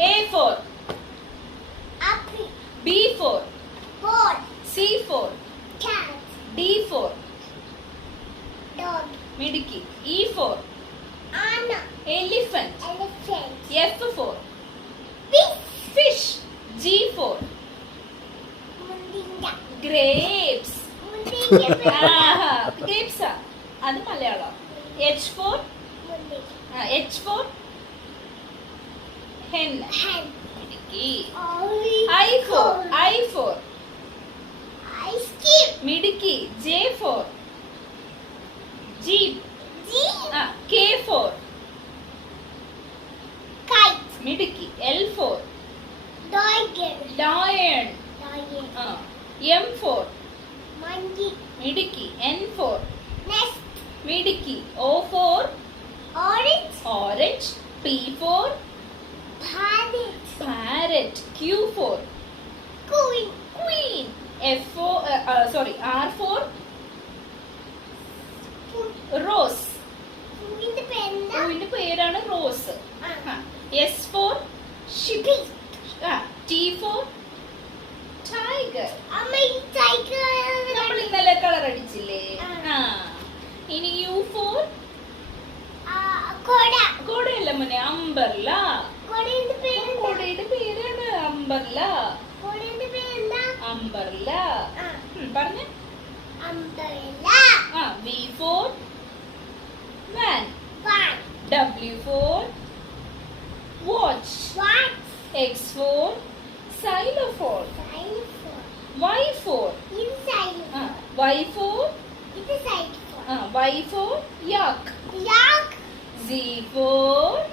A for apple. B for Ball. C for Cat. D for Dog. മിടുക്കി. E for Anna. elephant. Elephant. F for Fish. fish. G for Mundinga. grapes. Mundinga. grapes അത് Malayalam. H for H for hen. Hen. മിടുക്കി. Orange. I for Ice cream. മിടുക്കി. J for jeep. Jeep. K for Kite. മിടുക്കി. L for Tiger. lion. Lion. M for Monkey. മിടുക്കി. N for Nest. മിടുക്കി. O for Orange. orange. P for Parrot. parrot. Q for Queen. queen. F for R for rose. പൂവിന്റെ പേരെന്താ? പൂവിന്റെ പേരാണ് rose. ആ. S for Sheep. T for tiger. അമ്മ ഈ tiger നമ്മൾ ഇന്നലെ കളർ അടിച്ചില്ലേ? ആ. ഇനി U for കൊട. കൊടയല്ല മോനെ, അംബർല. കൊടയുടെ പേരെന്താ? കൊടയുടെ പേരാണ് അംബർല. കൊടയുടെ പേരെന്താ? അംബർല. ആ. പറഞ്ഞ umbrella. V for van. Van. W for watch. What? X for xylophone. Xylophone. Y for Inside. Y for It's a xylophone. Y for yak. Yak. Z for